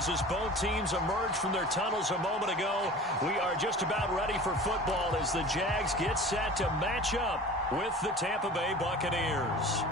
scores as both teams emerge from their tunnels a moment ago. We are just about ready for football as the Jags get set to match up with the Tampa Bay Buccaneers.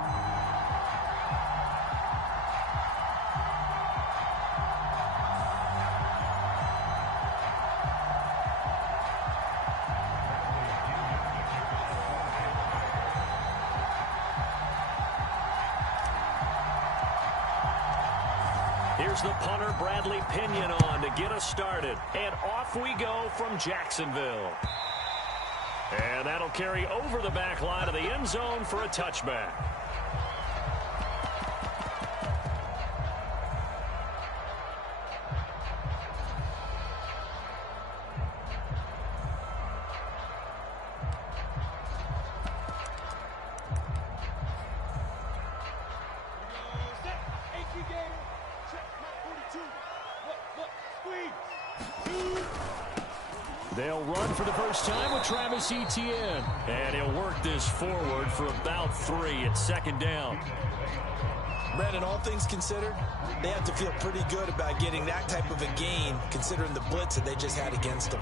Here's the punter, Bradley Pinion, on to get us started. And off we go from Jacksonville. And that'll carry over the back line of the end zone for a touchback. They'll run for the first time with Travis Etienne. And he'll work this forward for about 3 at second down. Brandon, all things considered, they have to feel pretty good about getting that type of a gain, considering the blitz that they just had against them.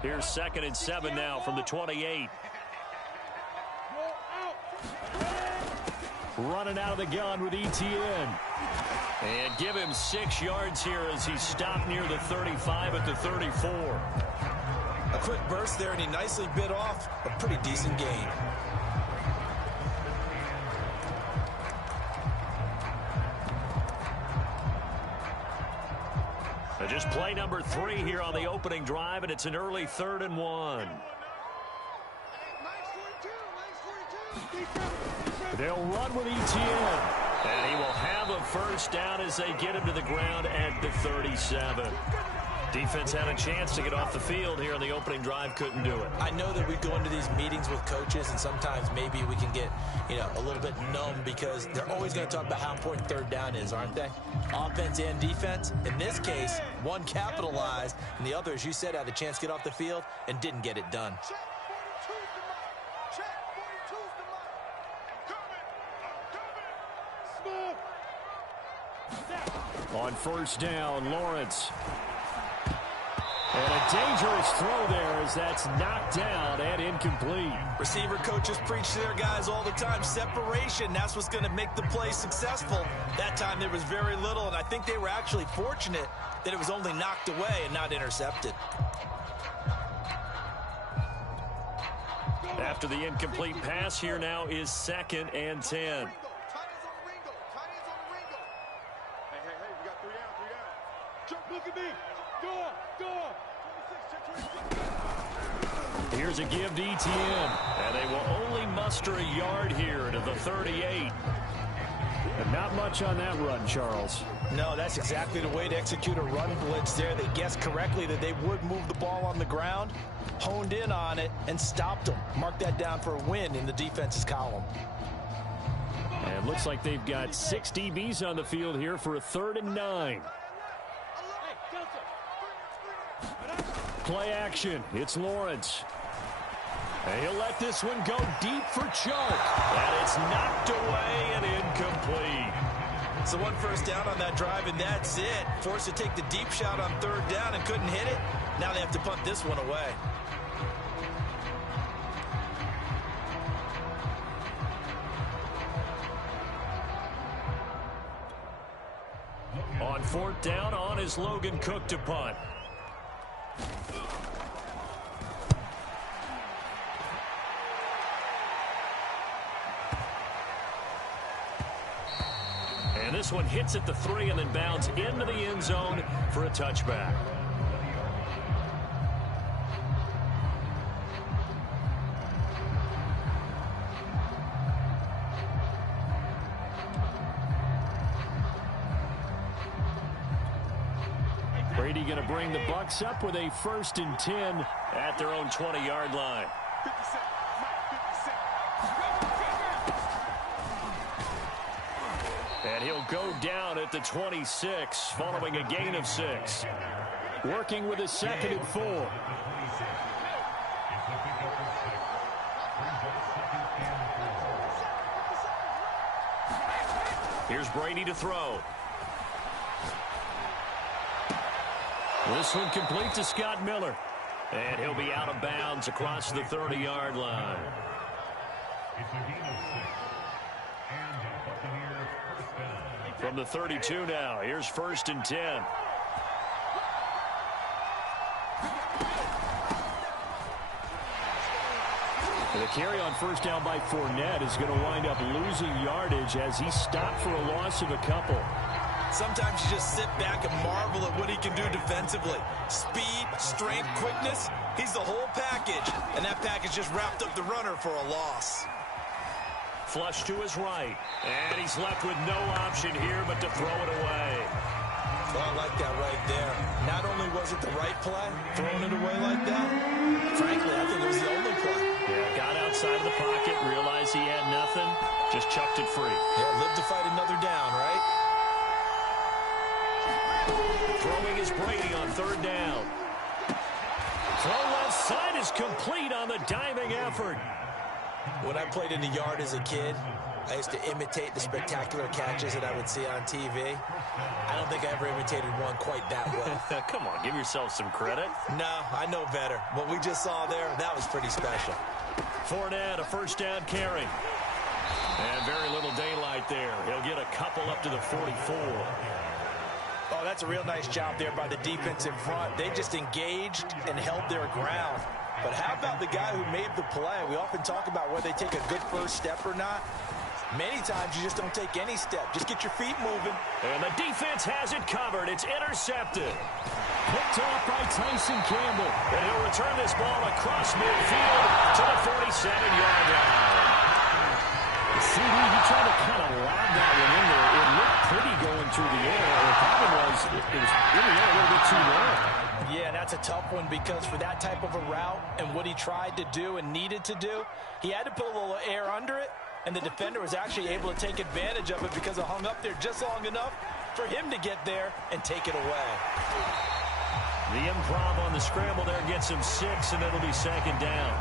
Here's 2nd and 7 now from the 28. Running out of the gun with Etienne. And give him 6 yards here as he stopped near the 35 at the 34. A quick burst there, and he nicely bit off a pretty decent gain. Just play number 3 here on the opening drive, and it's an early 3rd and 1. They'll run with Etienne. And he will have a first down as they get him to the ground at the 37. Defense had a chance to get off the field here on the opening drive, couldn't do it. I know that we go into these meetings with coaches, and sometimes maybe we can get, a little bit numb because they're always going to talk about how important 3rd down is, aren't they? Offense and defense. In this case, one capitalized, and the other, as you said, had a chance to get off the field and didn't get it done. On first down, Lawrence. And a dangerous throw there as that's knocked down and incomplete. Receiver coaches preach to their guys all the time. Separation, that's what's going to make the play successful. That time there was very little, and I think they were actually fortunate that it was only knocked away and not intercepted. After the incomplete pass, here now is 2nd and 10. Here's a give to Etienne, and they will only muster a yard here to the 38. And not much on that run, Charles. No, that's exactly the way to execute a run blitz there. They guessed correctly that they would move the ball on the ground, honed in on it, and stopped them. Mark that down for a win in the defense's column. And looks like they've got 6 DBs on the field here for a 3rd and 9. Play action. It's Lawrence. And he'll let this one go deep for Chuck. And it's knocked away and incomplete. So 1 first down on that drive, and that's it. Forced to take the deep shot on 3rd down and couldn't hit it. Now they have to punt this one away. On 4th down, on is Logan Cook to punt. And this one hits at the 3 and then bounds into the end zone for a touchback. Brady going to bring the Bucs up with a 1st and 10 at their own 20-yard line. And he'll go down at the 26 following a gain of 6. Working with a 2nd and 4. Here's Brady to throw. This one complete to Scott Miller. And he'll be out of bounds across the 30-yard line. From the 32 now, here's 1st and 10. The carry on first down by Fournette is going to wind up losing yardage as he stopped for a loss of a couple. Sometimes you just sit back and marvel at what he can do defensively. Speed, strength, quickness, he's the whole package. And that package just wrapped up the runner for a loss. Flush to his right. And he's left with no option here but to throw it away. Well, I like that right there. Not only was it the right play, throwing it away like that, frankly, I think it was the only play. Yeah, got outside of the pocket, realized he had nothing, just chucked it free. Yeah, live to fight another down, right? Throwing is Brady on 3rd down. Throw left side is complete on the diving effort. When I played in the yard as a kid, I used to imitate the spectacular catches that I would see on TV. I don't think I ever imitated one quite that well. Come on, give yourself some credit. No, I know better. What we just saw there, that was pretty special. Fournette, a 1st down carry. And very little daylight there. He'll get a couple up to the 44. Oh, that's a real nice job there by the defense in front. They just engaged and held their ground. But how about the guy who made the play? We often talk about whether they take a good first step or not. Many times you just don't take any step. Just get your feet moving. And the defense has it covered. It's intercepted. Picked off by Tyson Campbell. And he'll return this ball across midfield to the 47-yard line. CD, he tried to kind of lob that one in there. It looked pretty going through the air. The problem was it was in the air a little bit too long. Yeah, that's a tough one because for that type of a route and what he tried to do and needed to do, he had to put a little air under it, and the defender was actually able to take advantage of it because it hung up there just long enough for him to get there and take it away. The improv on the scramble there gets him 6, and it'll be 2nd down.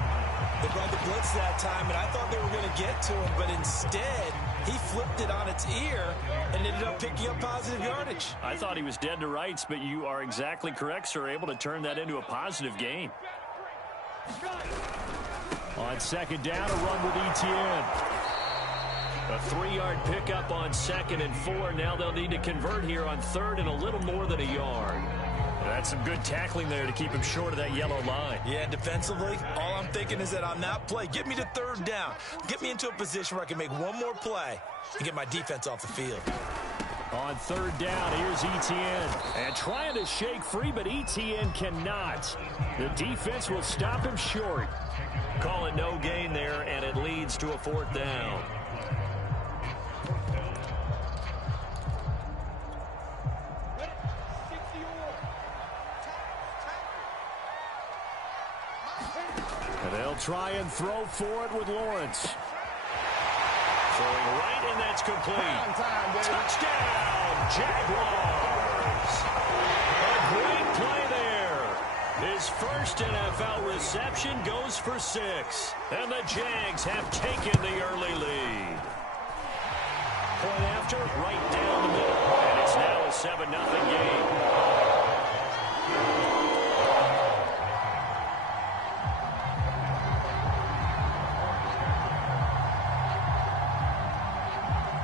They brought the blitz that time, and I thought they were going to get to him, but instead, he flipped it on its ear and ended up picking up positive yardage. I thought he was dead to rights, but you are exactly correct, sir, able to turn that into a positive gain. On 2nd down, a run with Etienne. A 3-yard pickup on 2nd and 4. Now they'll need to convert here on 3rd and a little more than a yard. That's some good tackling there to keep him short of that yellow line. Yeah, defensively, all I'm thinking is that on that play, get me to 3rd down. Get me into a position where I can make one more play and get my defense off the field. On 3rd down, here's Etienne. And trying to shake free, but Etienne cannot. The defense will stop him short. Calling no gain there, and it leads to a 4th down. And they'll try and throw for it with Lawrence. Throwing right, and that's complete. Touchdown, Jaguars. A great play there. His first NFL reception goes for 6. And the Jags have taken the early lead. Point after, right down the middle. And it's now a 7-0 game.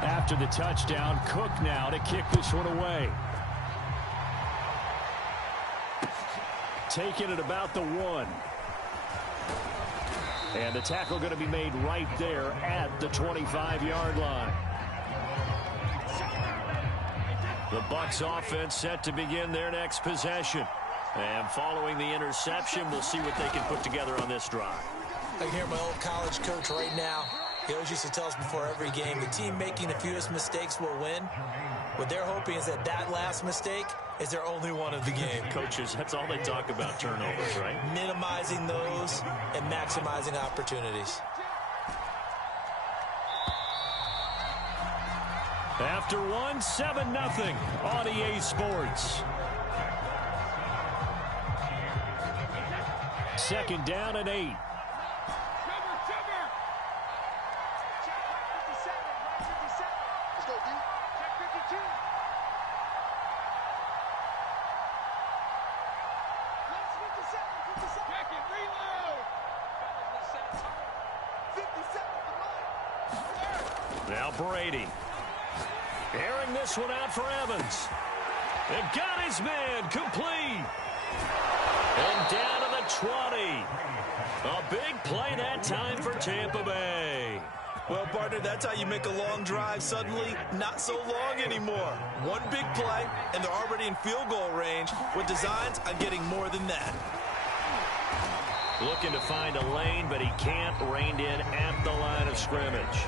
After the touchdown, Cook now to kick this one away. Taking it about the 1. And the tackle going to be made right there at the 25-yard line. The Bucs offense set to begin their next possession. And following the interception, we'll see what they can put together on this drive. I can hear my old college coach right now. He always used to tell us before every game, the team making the fewest mistakes will win. What they're hoping is that that last mistake is their only one of the game. Coaches, that's all they talk about, turnovers, right? Minimizing those and maximizing opportunities. After 1, 7-0 on EA Sports. 2nd down and 8. Now Brady. Airing this one out for Evans. And got his man complete. And down to the 20. A big play that time for Tampa Bay. Well, partner, that's how you make a long drive suddenly not so long anymore. One big play, and they're already in field goal range with designs on getting more than that. Looking to find a lane, but he can't. Reined in at the line of scrimmage.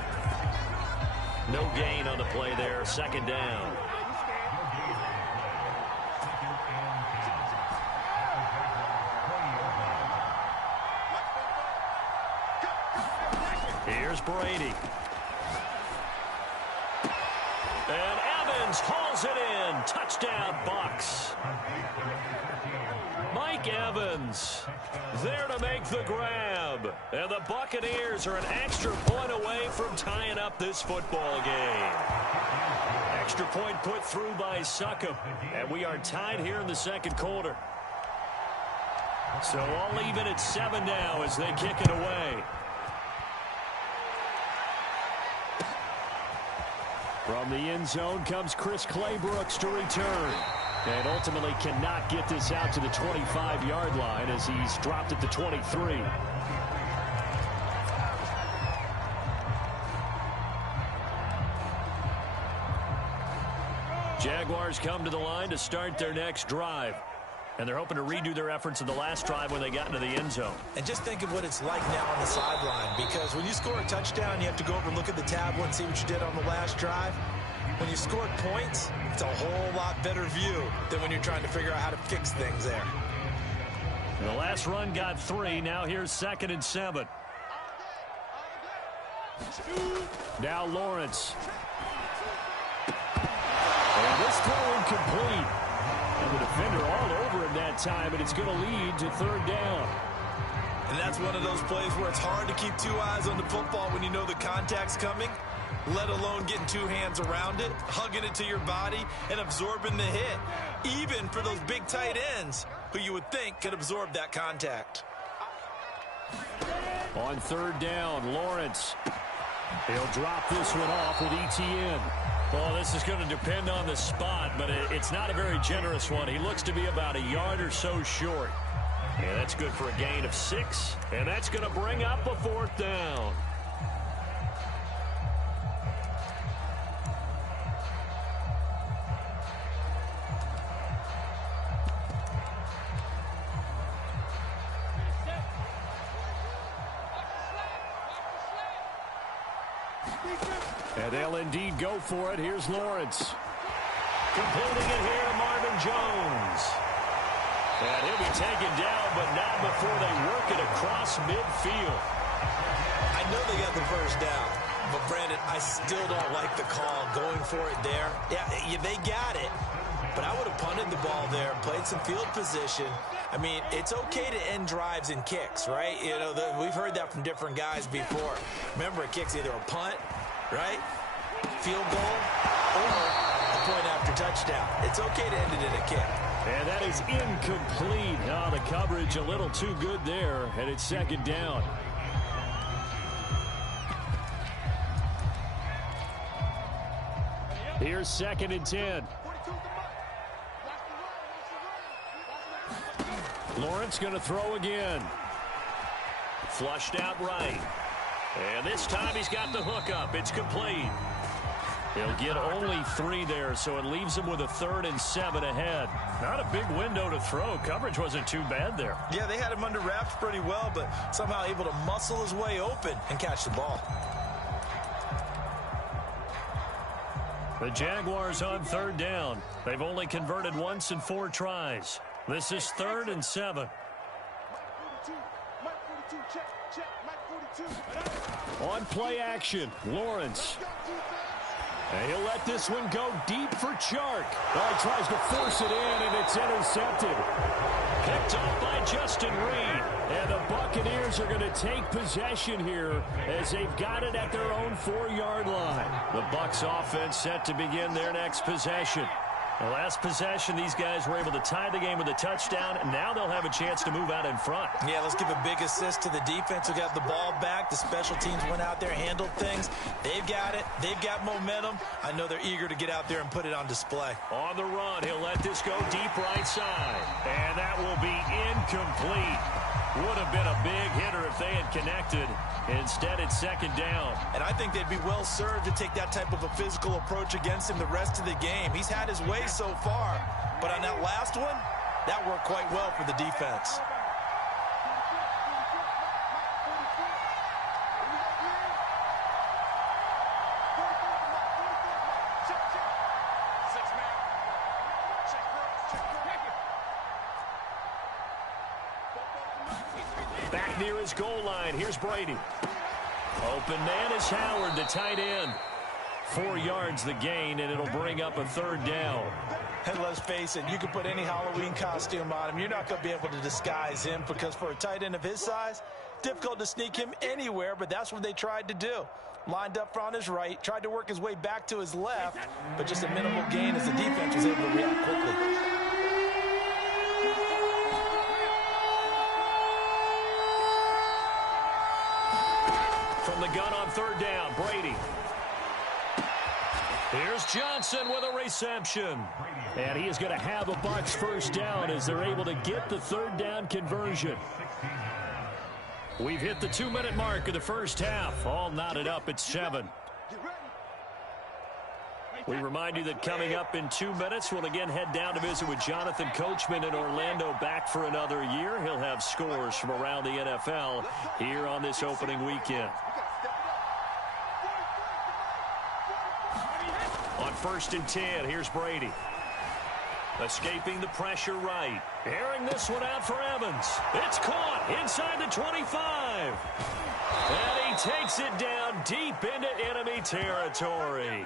No gain on the play there. Second down. Here's Brady. And Evans hauls it in. Touchdown, Bucs. Mike Evans there to make the grab. And the Buccaneers are an extra point away from tying up this football game. Extra point put through by Succop. And we are tied here in the second quarter. So all even at 7 now as they kick it away. From the end zone comes Chris Claybrooks to return. And ultimately cannot get this out to the 25-yard line as he's dropped at the 23. Jaguars come to the line to start their next drive. And they're hoping to redo their efforts in the last drive when they got into the end zone. And just think of what it's like now on the sideline, because when you score a touchdown, you have to go over and look at the tablet and see what you did on the last drive. When you scored points, it's a whole lot better view than when you're trying to figure out how to fix things there. The last run got 3. Now here's 2nd and 7. Now Lawrence. And this throw incomplete. And the defender all over him that time, and it's going to lead to 3rd down. And that's one of those plays where it's hard to keep 2 eyes on the football when you know the contact's coming, let alone getting 2 hands around it, hugging it to your body, and absorbing the hit, even for those big tight ends who you would think could absorb that contact. On 3rd down, Lawrence. He'll drop this one off with ETN. Well, this is going to depend on the spot, but it's not a very generous one. He looks to be about a yard or so short. Yeah, that's good for a gain of 6, and that's going to bring up a 4th down. And they'll indeed go for it. Here's Lawrence. Completing it here, Marvin Jones. And he'll be taken down, but not before they work it across midfield. I know they got the first down, but Brandon, I still don't like the call going for it there. Yeah, they got it, but I would have punted the ball there, played some field position. I mean, it's okay to end drives and kicks, right? You know, we've heard that from different guys before. Remember, a kick's either a punt, right, field goal, or a point after touchdown. It's okay to end it in a kick. And that is incomplete. Oh, the coverage a little too good there, and it's 2nd down. Here's 2nd and 10. Lawrence going to throw again. Flushed out right. And this time he's got the hook up. It's complete. He'll get only 3 there, so it leaves him with a 3rd and 7 ahead. Not a big window to throw. Coverage wasn't too bad there. Yeah, they had him under wraps pretty well, but somehow able to muscle his way open and catch the ball. The Jaguars on 3rd down. They've only converted once in 4 tries. This is 3rd and 7. On play action, Lawrence. And he'll let this one go deep for Chark. Oh, he tries to force it in, and it's intercepted. Picked off by Justin Reed. And the Buccaneers are going to take possession here as they've got it at their own 4-yard line. The Bucs offense set to begin their next possession. The last possession, these guys were able to tie the game with a touchdown, and now they'll have a chance to move out in front. Yeah, let's give a big assist to the defense who got the ball back. The special teams went out there, handled things. They've got it. They've got momentum. I know they're eager to get out there and put it on display. On the run, he'll let this go deep right side. And that will be incomplete. Would have been a big hitter if they had connected. Instead, it's second down. And I think they'd be well served to take that type of a physical approach against him the rest of the game. He's had his way so far. But on that last one, that worked quite well for the defense. Back near his goal line, here's Brady. Open man is Howard, the tight end. 4 yards the gain, and it'll bring up a third down. And let's face it, you can put any Halloween costume on him. You're not going to be able to disguise him because for a tight end of his size, difficult to sneak him anywhere, but that's what they tried to do. Lined up on his right, tried to work his way back to his left, but just a minimal gain as the defense was able to react quickly. From the gun on third down, Brady. Here's Johnson with a reception. And he is going to have a Bucs first down as they're able to get the third down conversion. We've hit the 2-minute mark of the first half. All knotted up at 7. We remind you that coming up in 2 minutes, we'll again head down to visit with Jonathan Coachman in Orlando, back for another year. He'll have scores from around the NFL here on this opening weekend. On 1st and 10, here's Brady. Escaping the pressure right. Airing this one out for Evans. It's caught inside the 25. And he takes it down deep into enemy territory.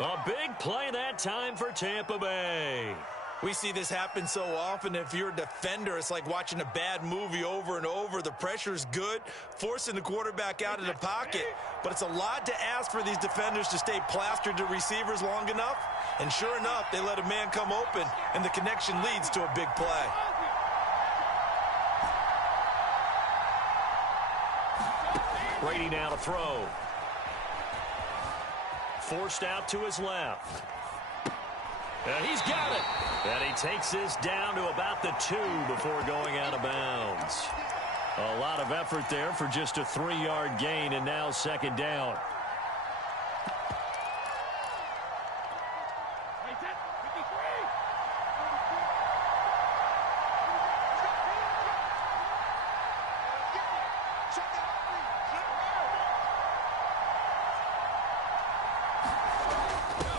A big play that time for Tampa Bay. We see this happen so often. If you're a defender, it's like watching a bad movie over and over. The pressure's good, forcing the quarterback out of the pocket. But it's a lot to ask for these defenders to stay plastered to receivers long enough. And sure enough, they let a man come open, and the connection leads to a big play. Brady now to throw. Forced out to his left. And he's got it. And he takes this down to about the 2 before going out of bounds. A lot of effort there for just a 3-yard gain, and now second down.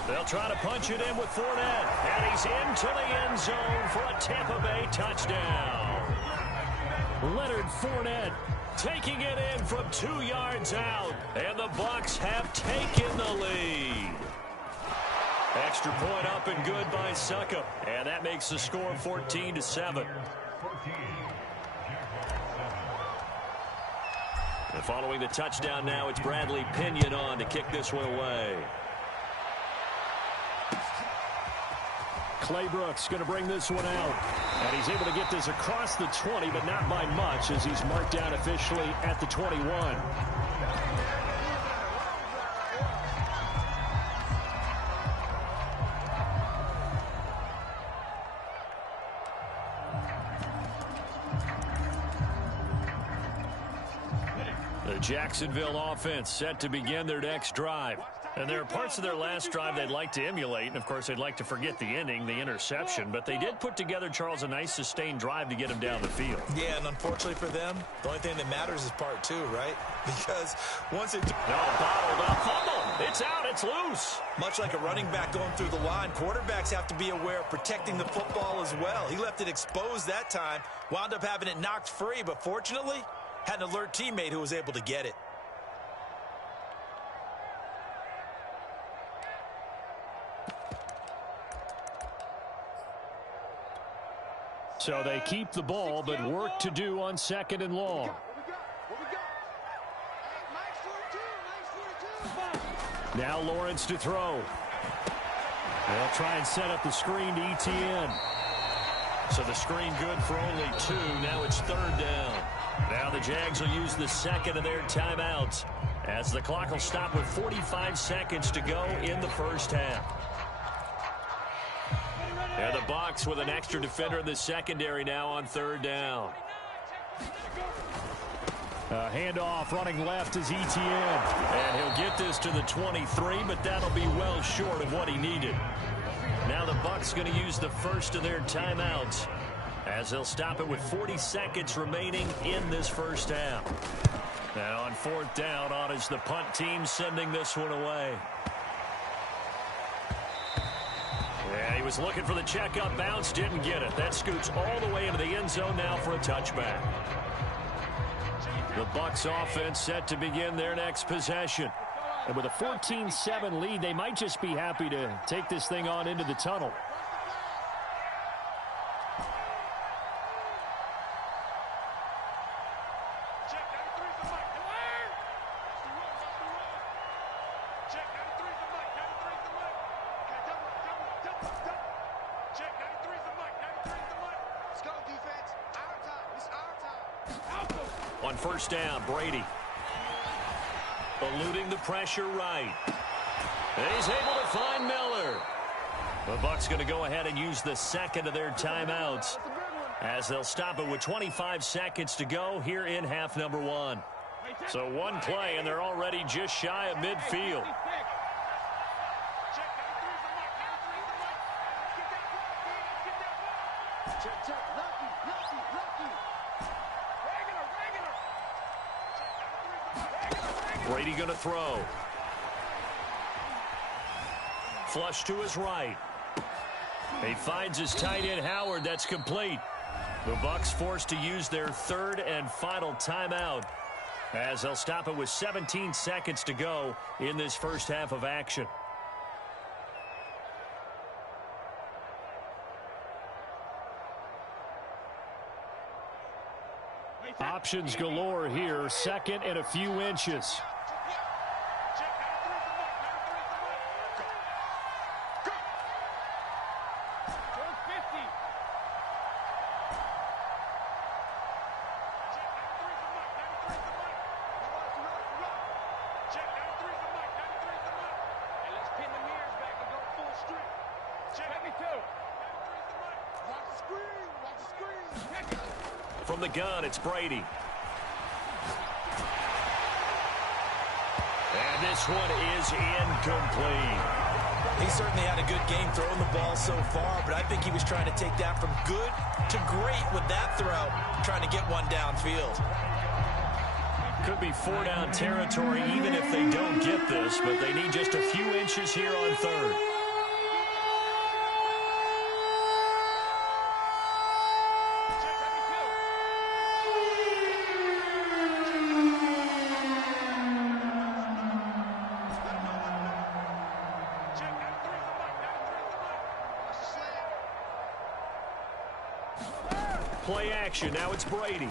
They'll try to punch it in with Fournette. And he's into the end zone for a Tampa Bay touchdown. Leonard Fournette taking it in from 2 yards out. And the Bucs have taken the lead. Extra point up and good by Suckup. And that makes the score 14-7. And following the touchdown now, it's Bradley Pinion on to kick this one away. Clay Brooks going to bring this one out. And he's able to get this across the 20, but not by much, as he's marked down officially at the 21. The Jacksonville offense set to begin their next drive. And there are parts of their last drive they'd like to emulate. And, of course, they'd like to forget the ending, the interception. But they did put together, Charles, a nice sustained drive to get him down the field. Yeah, and unfortunately for them, the only thing that matters is part 2, right? Because once it... No, bottled up. Fumble. It's out. It's loose. Much like a running back going through the line, quarterbacks have to be aware of protecting the football as well. He left it exposed that time, wound up having it knocked free, but fortunately, had an alert teammate who was able to get it. So they keep the ball, but work to do on 2nd and long. Now Lawrence to throw. They'll try and set up the screen to ETN. So the screen good for only 2. Now it's 3rd down. Now the Jags will use the 2nd of their timeouts as the clock will stop with 45 seconds to go in the first half. And the Bucs with an extra defender in the secondary now on 3rd down. Handoff running left is ETN. And he'll get this to the 23, but that'll be well short of what he needed. Now the Bucs going to use the first of their timeouts as they'll stop it with 40 seconds remaining in this first half. Now on 4th down, on is the punt team sending this one away. Yeah, he was looking for the checkup bounce, didn't get it. That scoots all the way into the end zone now for a touchback. The Bucs offense set to begin their next possession. And with a 14-7 lead, they might just be happy to take this thing on into the tunnel. On 1st down, Brady. Eluding the pressure right. And he's able to find Miller. The Bucs going to go ahead and use the 2nd of their timeouts as they'll stop it with 25 seconds to go here in half number 1. So one play, and they're already just shy of midfield. Brady going to throw. Flush to his right. He finds his tight end Howard. That's complete. The Bucs forced to use their 3rd and final timeout as they'll stop it with 17 seconds to go in this first half of action. Options galore here. 2nd and a few inches. From the gun, it's Brady. And this one is incomplete. He certainly had a good game throwing the ball so far, but I think he was trying to take that from good to great with that throw, trying to get one downfield. Could be 4-down territory even if they don't get this, but they need just a few inches here on 3rd. Play action. Now it's Brady.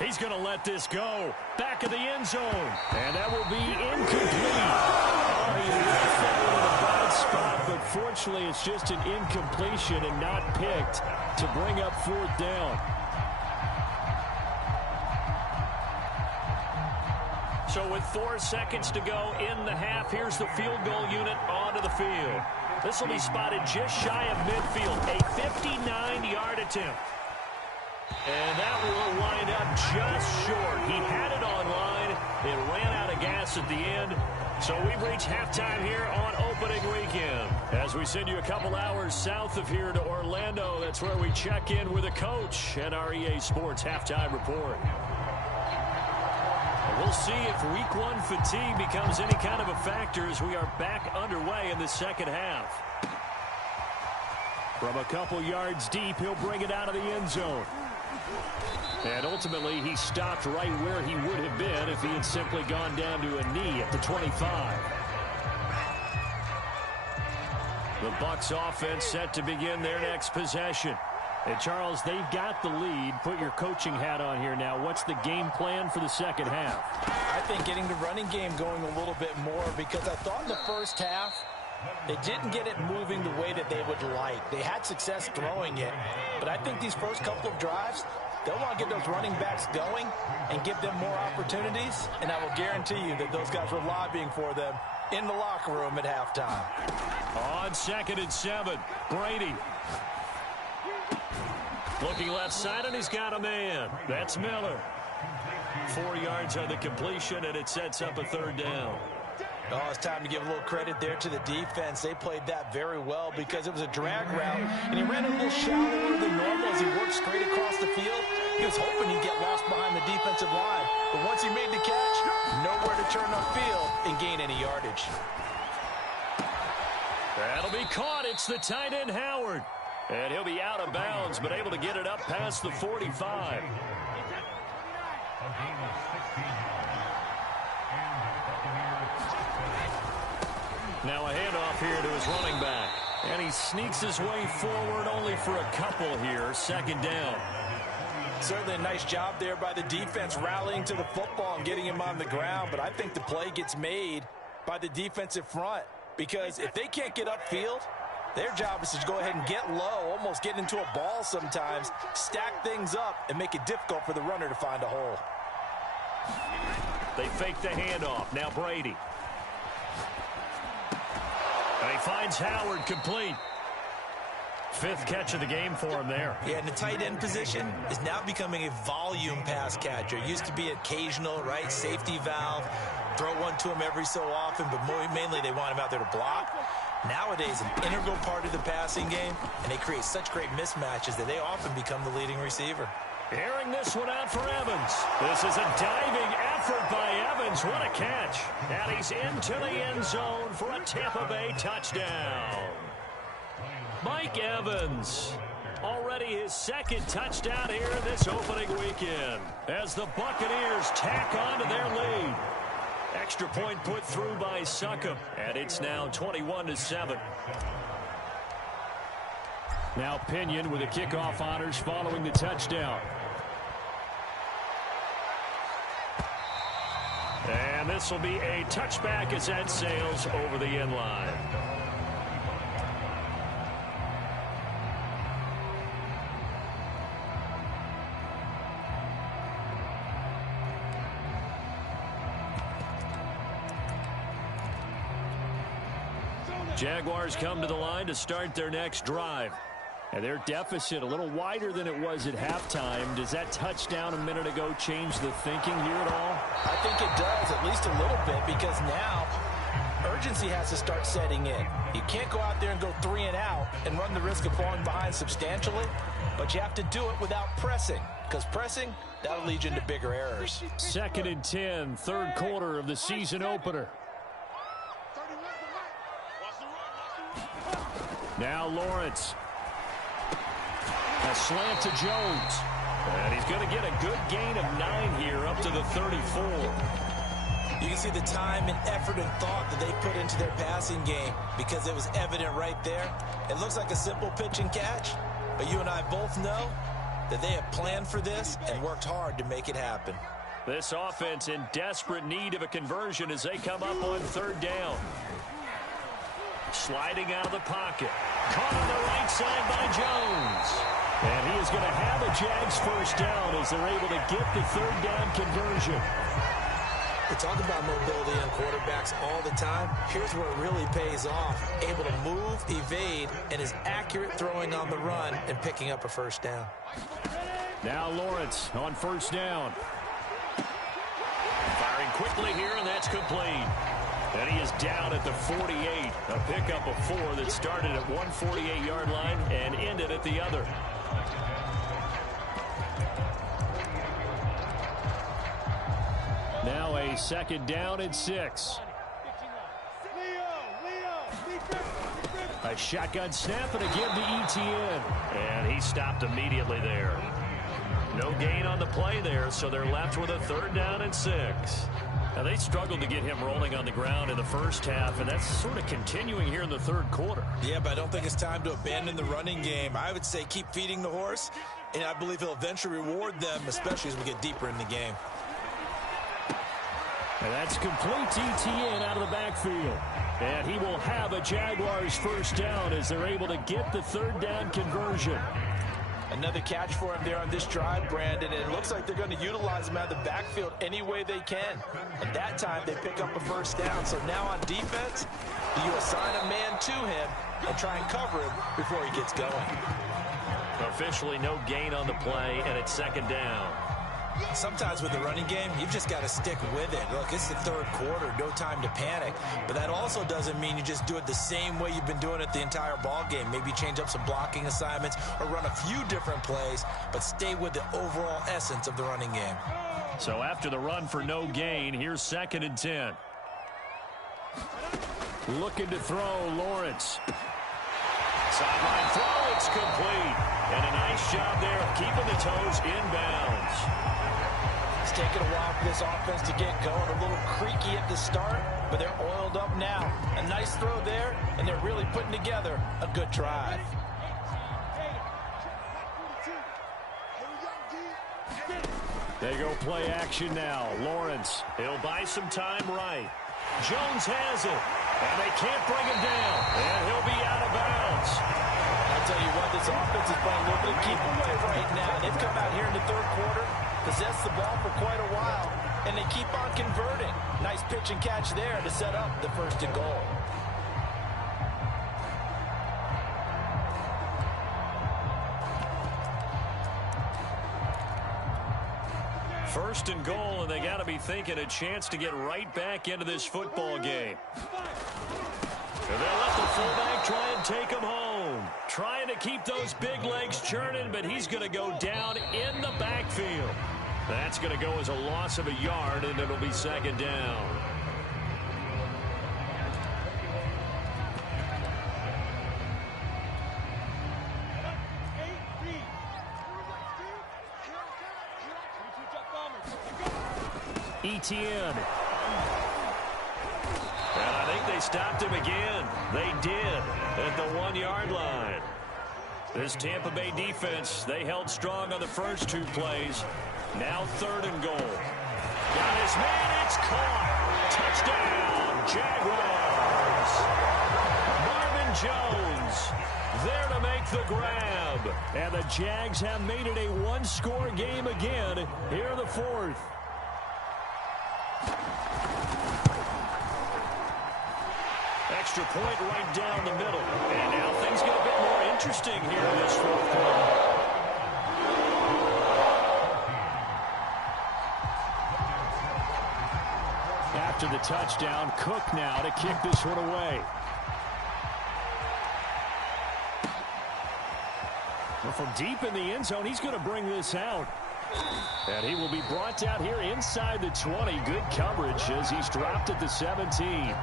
He's going to let this go. Back of the end zone. And that will be incomplete. Oh, he left that one in a bad spot, but fortunately it's just an incompletion and not picked to bring up 4th down. So with 4 seconds to go in the half, here's the field goal unit onto the field. This will be spotted just shy of midfield, a 59-yard attempt. And that will wind up just short. He had it on line. It ran out of gas at the end. So we've reached halftime here on opening weekend. As we send you a couple hours south of here to Orlando, that's where we check in with a coach and our EA Sports halftime report. We'll see if week 1 fatigue becomes any kind of a factor as we are back underway in the second half. From a couple yards deep, he'll bring it out of the end zone. And ultimately, he stopped right where he would have been if he had simply gone down to a knee at the 25. The Bucs offense set to begin their next possession. And Charles, they've got the lead. Put your coaching hat on here now. What's the game plan for the second half? I think getting the running game going a little bit more, because I thought in the first half they didn't get it moving the way that they would like. They had success throwing it, but I think these first couple of drives, they'll want to get those running backs going and give them more opportunities, and I will guarantee you that those guys were lobbying for them in the locker room at halftime. On 2nd and 7, Brady. Looking left side, and he's got a man. That's Miller. 4 yards on the completion, and it sets up a 3rd down. Oh, it's time to give a little credit there to the defense. They played that very well because it was a drag route, and he ran a little shallower than normal as he worked straight across the field. He was hoping he'd get lost behind the defensive line, but once he made the catch, nowhere to turn upfield and gain any yardage. That'll be caught. It's the tight end, Howard. And he'll be out of bounds, but able to get it up past the 45. Now a handoff here to his running back. And he sneaks his way forward only for a couple here. 2nd down. Certainly a nice job there by the defense rallying to the football and getting him on the ground. But I think the play gets made by the defensive front, because if they can't get upfield, their job is to go ahead and get low, almost get into a ball sometimes, stack things up, and make it difficult for the runner to find a hole. They fake the handoff. Now Brady. And he finds Howard complete. 5th catch of the game for him there. Yeah, and the tight end position is now becoming a volume pass catcher. It used to be occasional, right? Safety valve. Throw one to him every so often, but mainly they want him out there to block. Nowadays, an integral part of the passing game, and they create such great mismatches that they often become the leading receiver. Airing this one out for Evans. This is a diving effort by Evans. What a catch. And he's into the end zone for a Tampa Bay touchdown. Mike Evans, already his 2nd touchdown here this opening weekend, as the Buccaneers tack on to their lead. Extra point put through by Succop, and it's now 21-7. Now Pinion with the kickoff honors following the touchdown. And this will be a touchback as that sails over the end line. Jaguars come to the line to start their next drive. And their deficit a little wider than it was at halftime. Does that touchdown a minute ago change the thinking here at all? I think it does, at least a little bit, because now urgency has to start setting in. You can't go out there and go 3 and out and run the risk of falling behind substantially, but you have to do it without pressing, because pressing, that'll lead you into bigger errors. 2nd and 10, 3rd quarter of the season opener. Now Lawrence. A slant to Jones. And he's going to get a good gain of 9 here up to the 34. You can see the time and effort and thought that they put into their passing game, because it was evident right there. It looks like a simple pitch and catch, but you and I both know that they have planned for this and worked hard to make it happen. This offense in desperate need of a conversion as they come up on 3rd down. Sliding out of the pocket. Caught on the right side by Jones. And he is going to have a Jags 1st down as they're able to get the 3rd down conversion. We talk about mobility on quarterbacks all the time. Here's where it really pays off. Able to move, evade, and is accurate throwing on the run and picking up a 1st down. Now Lawrence on 1st down. Firing quickly here, and that's complete. And he is down at the 48. A pickup of 4 that started at one 48-yard line and ended at the other. Now a 2nd down and 6. A shotgun snap and again to ETN. And he stopped immediately there. No gain on the play there, so they're left with a 3rd down and 6. Now, they struggled to get him rolling on the ground in the first half, and that's sort of continuing here in the third quarter. Yeah, but I don't think it's time to abandon the running game. I would say keep feeding the horse, and I believe he'll eventually reward them, especially as we get deeper in the game. And that's complete ETN out of the backfield. And he will have a Jaguars first down as they're able to get the third down conversion. Another catch for him there on this drive, Brandon, and it looks like they're going to utilize him out of the backfield any way they can. At that time, they pick up a first down. So now on defense, do you assign a man to him and try and cover him before he gets going? Officially no gain on the play, and it's second down. Sometimes with the running game, you've just got to stick with it. Look, it's the third quarter, no time to panic. But that also doesn't mean you just do it the same way you've been doing it the entire ball game. Maybe change up some blocking assignments or run a few different plays, but stay with the overall essence of the running game. So after the run for no gain, here's 2nd and 10. Looking to throw, Lawrence. Sideline throw, it's complete. And a nice job there of keeping the toes inbounds. It's taken a while for this offense to get going. A little creaky at the start, but they're oiled up now. A nice throw there, and they're really putting together a good drive. They go play action now. Lawrence. He'll buy some time right. Jones has it, and they can't bring him down, and he'll be out of bounds. I'll tell you what, this offense is playing a little bit of keep away right now. They've come out here in the third quarter, possessed the ball for quite a while, and they keep on converting. Nice pitch and catch there to set up the 1st and goal. First and goal, and they got to be thinking a chance to get right back into this football game. And they'll let the fullback try and take him home. Trying to keep those big legs churning, but he's going to go down in the backfield. That's going to go as a loss of a yard, and it'll be 2nd down. ETN. And I think they stopped him again. They did at the 1-yard line. This Tampa Bay defense, they held strong on the first 2 plays. Now 3rd and goal. Got his man, it's caught. Touchdown, Jaguars. Marvin Jones there to make the grab. And the Jags have made it a 1-score game again here in the 4th. Extra point right down the middle. And now things get a bit more interesting here in this 4th quarter. After the touchdown, Cook now to kick this one away. Well, from deep in the end zone, he's going to bring this out. And he will be brought down here inside the 20. Good coverage as he's dropped at the 17.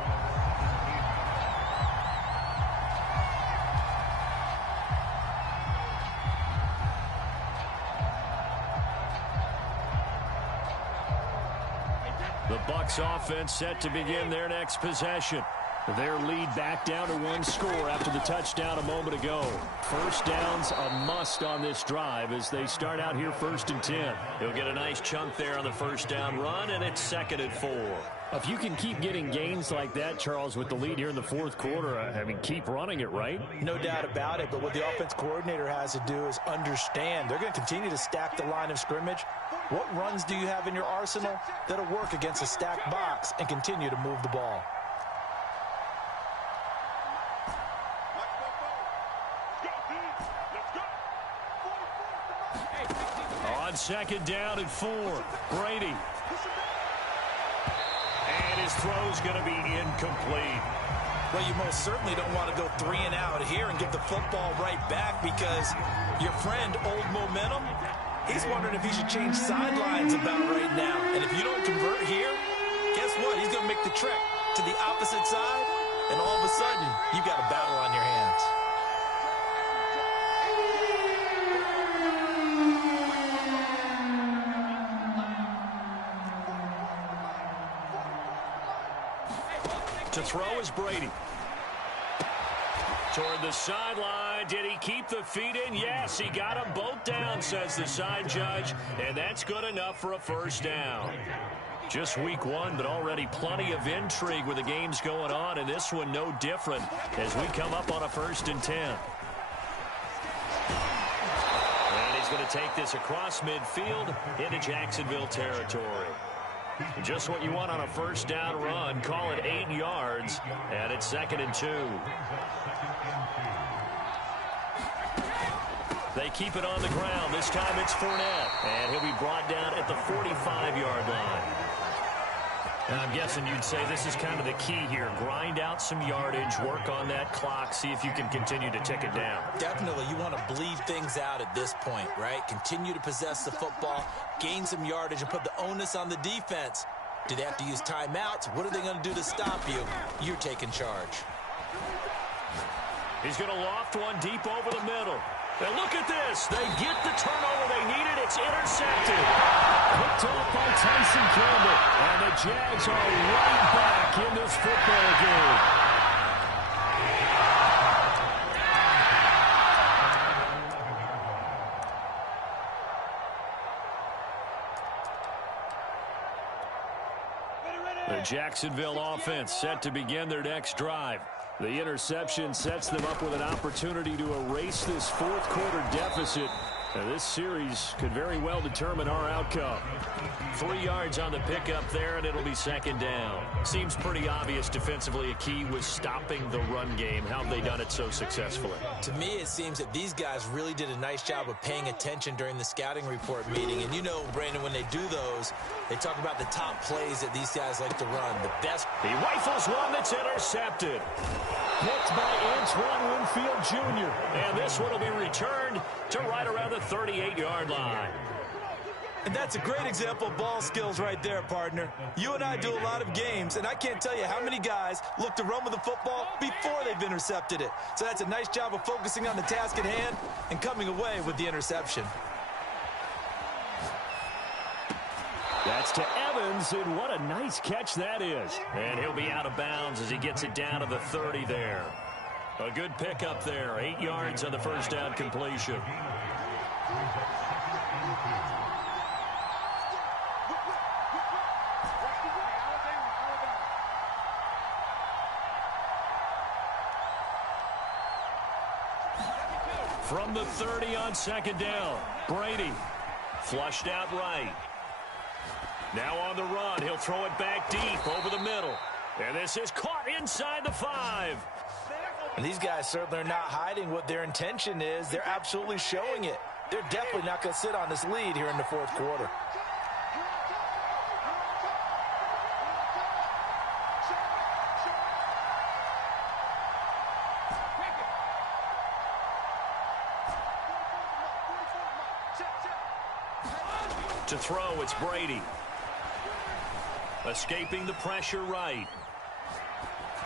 The Bucs offense set to begin their next possession. Their lead back down to 1 score after the touchdown a moment ago. First down's a must on this drive as they start out here 1st and 10. He'll get a nice chunk there on the first down run, and it's 2nd and 4. If you can keep getting gains like that, Charles, with the lead here in the 4th quarter, I mean, keep running it, right? No doubt about it, but what the offense coordinator has to do is understand. They're going to continue to stack the line of scrimmage. What runs do you have in your arsenal that'll work against a stacked box and continue to move the ball? On 2nd down and 4, Brady. And his throw's going to be incomplete. Well, you most certainly don't want to go 3 and out here and get the football right back because your friend, Old Momentum, he's wondering if he should change sidelines about right now. And if you don't convert here, guess what? He's going to make the trek to the opposite side, and all of a sudden, you've got a battle on your hands. To throw is Brady. Toward the sideline. Did he keep the feet in? Yes, he got them both down, says the side judge. And that's good enough for a first down. Just week one, but already plenty of intrigue with the games going on. And this one no different as we come up on a 1st and 10. And he's going to take this across midfield into Jacksonville territory. Just what you want on a first down run. Call it 8 yards, and it's 2nd and 2. They keep it on the ground. This time it's Fournette, and he'll be brought down at the 45-yard line. And I'm guessing you'd say this is kind of the key here. Grind out some yardage, work on that clock, see if you can continue to tick it down. Definitely, you want to bleed things out at this point, right? Continue to possess the football, gain some yardage, and put the onus on the defense. Do they have to use timeouts? What are they going to do to stop you? You're taking charge. He's going to loft one deep over the middle. And look at this. They get the turnover they needed. It's intercepted. Picked off by Tyson Campbell. And the Jags are right back in this football game. The Jacksonville offense set to begin their next drive. The interception sets them up with an opportunity to erase this fourth quarter deficit. And this series could very well determine our outcome. 3 yards on the pickup there, and it'll be 2nd down. Seems pretty obvious defensively a key was stopping the run game. How have they done it so successfully? To me, it seems that these guys really did a nice job of paying attention during the scouting report meeting. And you know, Brandon, when they do those, they talk about the top plays that these guys like to run. The best. He rifles one that's intercepted. Picked by Antoine Winfield Jr. And this one will be returned to right around the 38-yard line. And that's a great example of ball skills right there, partner. You and I do a lot of games, and I can't tell you how many guys look to run with the football before they've intercepted it. So that's a nice job of focusing on the task at hand and coming away with the interception. That's to Evans, and what a nice catch that is. And he'll be out of bounds as he gets it down to the 30 there. A good pickup there. 8 yards on the first down completion. From the 30 on 2nd down, Brady flushed out right. Now on the run, he'll throw it back deep over the middle. And this is caught inside the 5. And these guys certainly are not hiding what their intention is. They're absolutely showing it. They're definitely not going to sit on this lead here in the fourth quarter. To throw, it's Brady. Escaping the pressure right.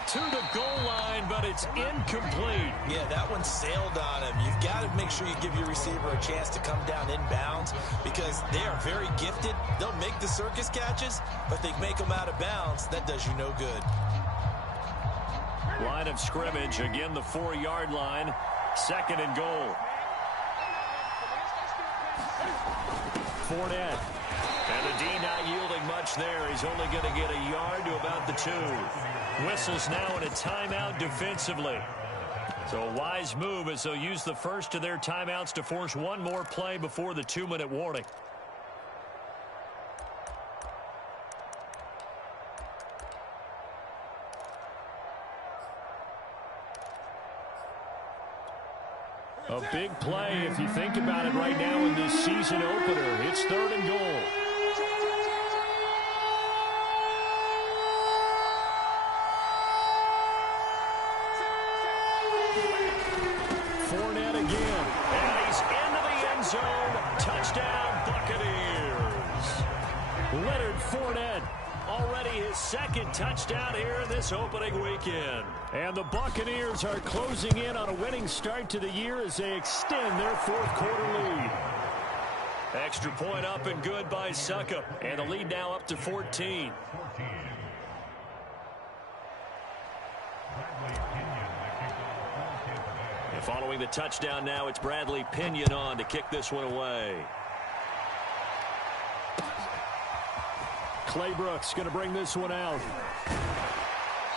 To the goal line, but it's incomplete. Yeah, that one sailed on him. You've got to make sure you give your receiver a chance to come down inbounds because they are very gifted. They'll make the circus catches, but they make them out of bounds. That does you no good. Line of scrimmage, again the 4-yard line. 2nd and goal. Fournette. And the D not yielding much there. He's only going to get a yard to about the 2. Whistles now in a timeout defensively. So a wise move as they'll use the first of their timeouts to force one more play before the 2-minute warning. A big play if you think about it right now in this season opener. It's 3rd and goal. Fournette again. And he's into the end zone. Touchdown, Buccaneers. Leonard Fournette. Already his 2nd touchdown here in this opening weekend. And the Buccaneers are closing in on a winning start to the year as they extend their fourth quarter lead. Extra point up and good by Suckup. And the lead now up to 14. And following the touchdown now, it's Bradley Pinion on to kick this one away. Claybrooks going to bring this one out.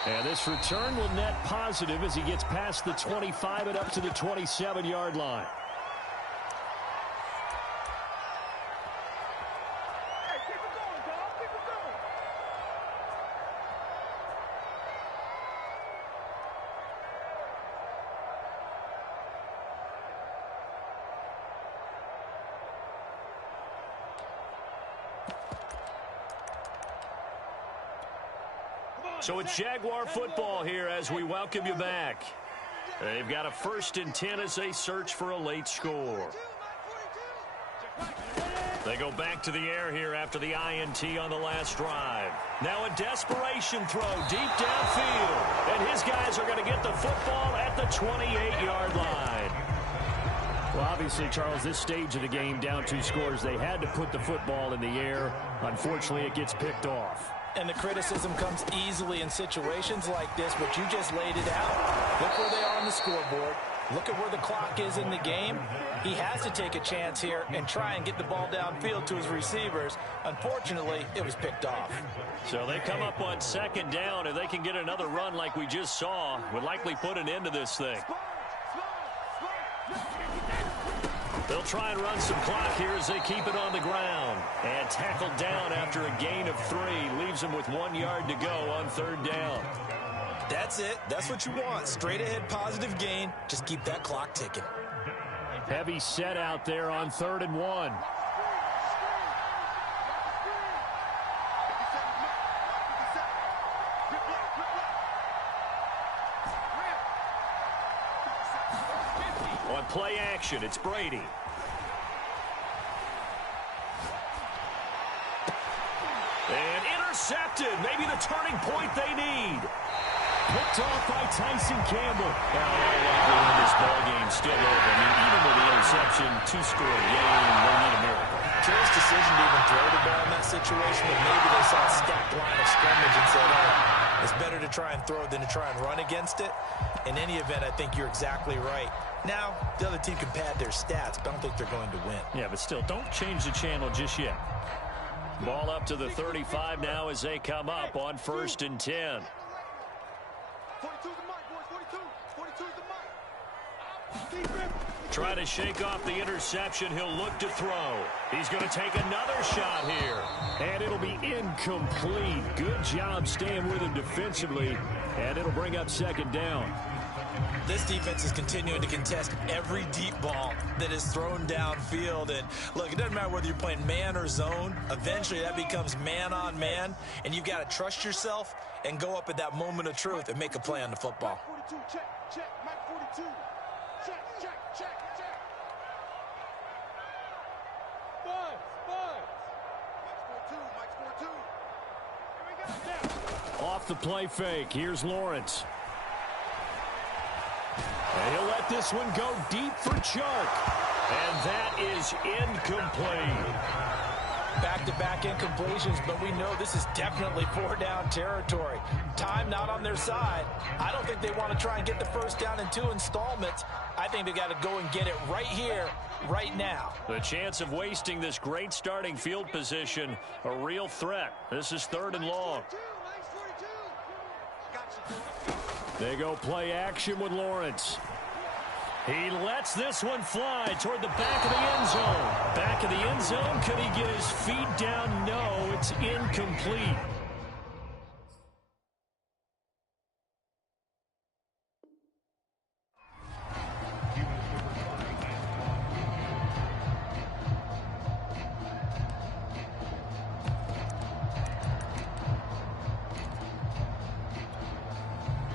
And this return will net positive as he gets past the 25 and up to the 27-yard line. So it's Jaguar football here as we welcome you back. They've got a 1st and 10 as they search for a late score. They go back to the air here after the INT on the last drive. Now a desperation throw deep downfield. And his guys are going to get the football at the 28-yard line. Well, obviously, Charles, this stage of the game, down 2 scores, they had to put the football in the air. Unfortunately, it gets picked off. And the criticism comes easily in situations like this, but you just laid it out. Look where they are on the scoreboard. Look at where the clock is in the game. He has to take a chance here and try and get the ball downfield to his receivers. Unfortunately, it was picked off. So they come up on 2nd down. If they can get another run like we just saw, would likely put an end to this thing. They'll try and run some clock here as they keep it on the ground. And tackled down after a gain of 3. Leaves them with 1 yard to go on 3rd down. That's it. That's what you want. Straight ahead positive gain. Just keep that clock ticking. Heavy set out there on 3rd and 1. On play action, it's Brady. And intercepted. Maybe the turning point they need. Picked off by Tyson Campbell. Well, this ball game still over. I mean, even with the interception, 2-score game, they need a miracle. Curious decision to even throw the ball in that situation, but maybe they saw a stacked line of scrimmage and said, oh, it's better to try and throw than to try and run against it. In any event, I think you're exactly right. Now, the other team can pad their stats, but I don't think they're going to win. Yeah, but still, don't change the channel just yet. Ball up to the 35 now as they come up on 1st and 10. 42 the mic, boys. 42 the mic. Try to shake off the interception. He'll look to throw. He's going to take another shot here. And it'll be incomplete. Good job staying with him defensively. And it'll bring up 2nd down. This defense is continuing to contest every deep ball that is thrown downfield. And look, it doesn't matter whether you're playing man or zone. Eventually, that becomes man on man. And you've got to trust yourself and go up at that moment of truth and make a play on the football. 42, check, Mike 42. Check. Mike's 42. Here we go. Off the play fake. Here's Lawrence. And he'll let this one go deep for Chark. And that is incomplete. Back-to-back incompletions, but we know this is definitely 4-down territory. Time not on their side. I don't think they want to try and get the 1st down in 2 installments. I think they got to go and get it right here, right now. The chance of wasting this great starting field position, a real threat. This is 3rd and long. They go play action with Lawrence. He lets this one fly toward the back of the end zone. Back of the end zone. Could he get his feet down? No, it's incomplete.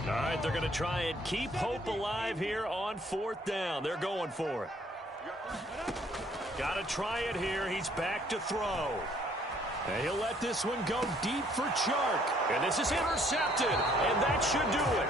All right, they're going to try and keep hope alive here on 4th down. They're going for it. Got to try it here. He's back to throw. And he'll let this one go deep for Chark. And this is intercepted, and that should do it.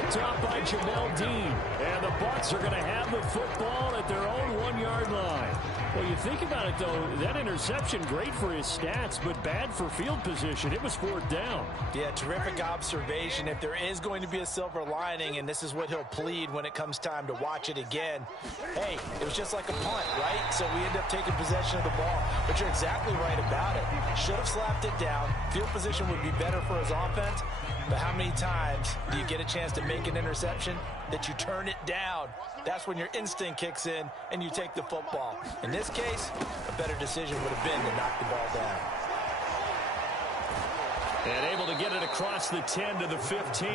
Picked off by Jamel Dean. And the Bucs are going to have the football at their own 1-yard line. Well, you think about it, though, that interception, great for his stats, but bad for field position. It was 4th down. Yeah, terrific observation. If there is going to be a silver lining, and this is what he'll plead when it comes time to watch it again, hey, it was just like a punt, right? So we end up taking possession of the ball. But you're exactly right about it. Should have slapped it down. Field position would be better for his offense. But how many times do you get a chance to make an interception that you turn it down? That's when your instinct kicks in and you take the football. In this case, a better decision would have been to knock the ball down. And able to get it across the 10 to the 15.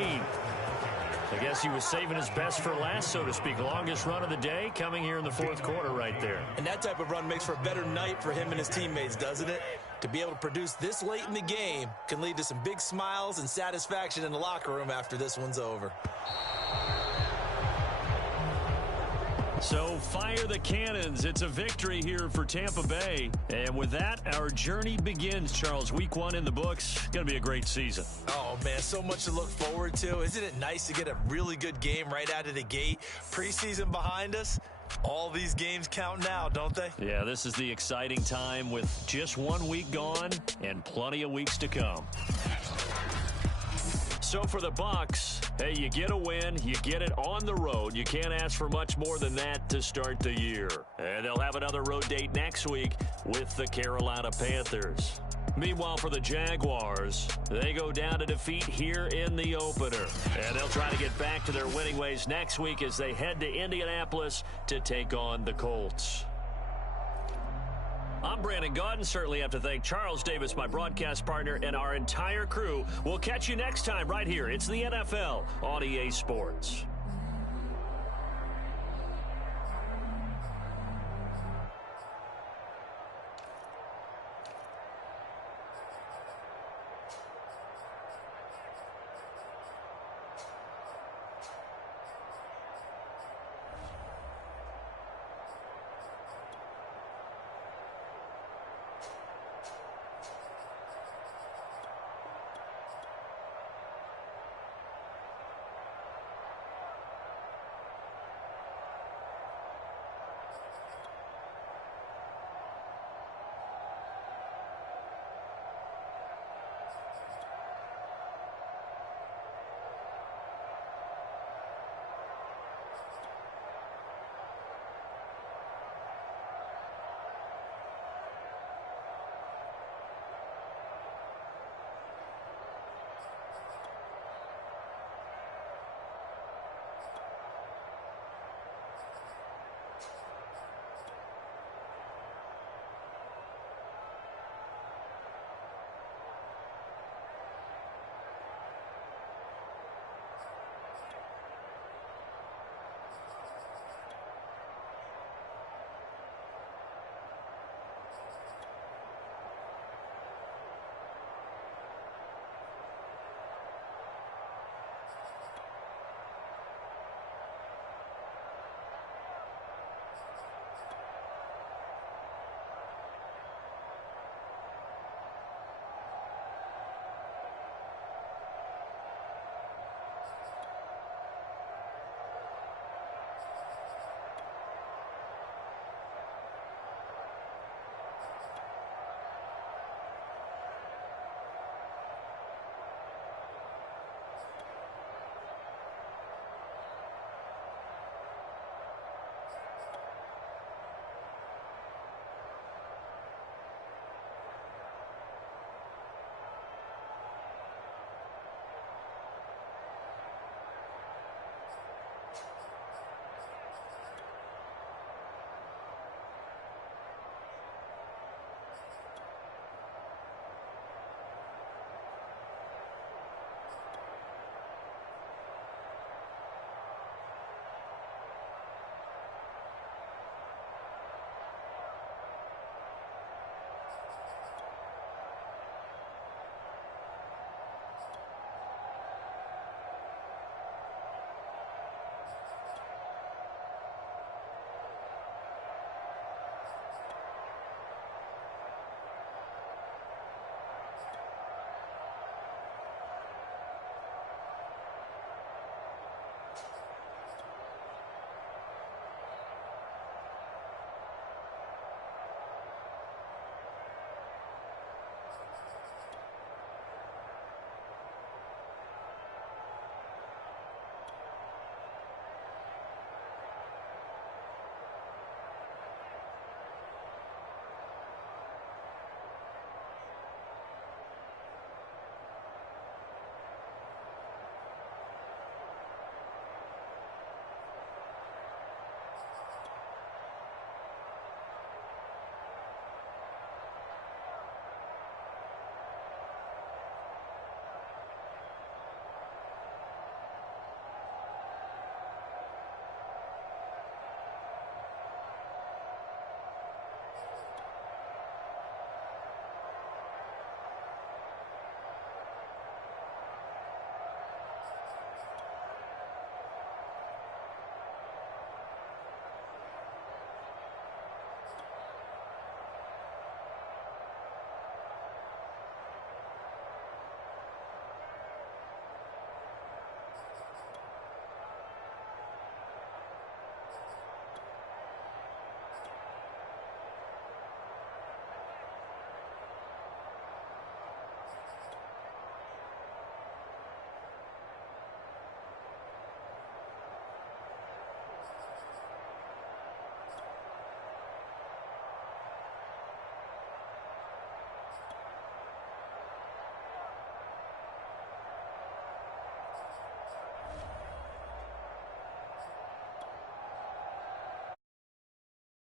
I guess he was saving his best for last, so to speak. Longest run of the day coming here in the 4th quarter right there. And that type of run makes for a better night for him and his teammates, doesn't it? To be able to produce this late in the game can lead to some big smiles and satisfaction in the locker room after this one's over. So fire the cannons. It's a victory here for Tampa Bay. And with that, our journey begins, Charles. Week 1 in the books. Going to be a great season. Oh, man, so much to look forward to. Isn't it nice to get a really good game right out of the gate? Preseason behind us. All these games count now, don't they? Yeah, this is the exciting time with just 1 week gone and plenty of weeks to come. So for the Bucs, hey, you get a win, you get it on the road. You can't ask for much more than that to start the year. And they'll have another road date next week with the Carolina Panthers. Meanwhile, for the Jaguars, they go down to defeat here in the opener. And they'll try to get back to their winning ways next week as they head to Indianapolis to take on the Colts. I'm Brandon Gaudin. Certainly have to thank Charles Davis, my broadcast partner, and our entire crew. We'll catch you next time right here. It's the NFL on EA Sports.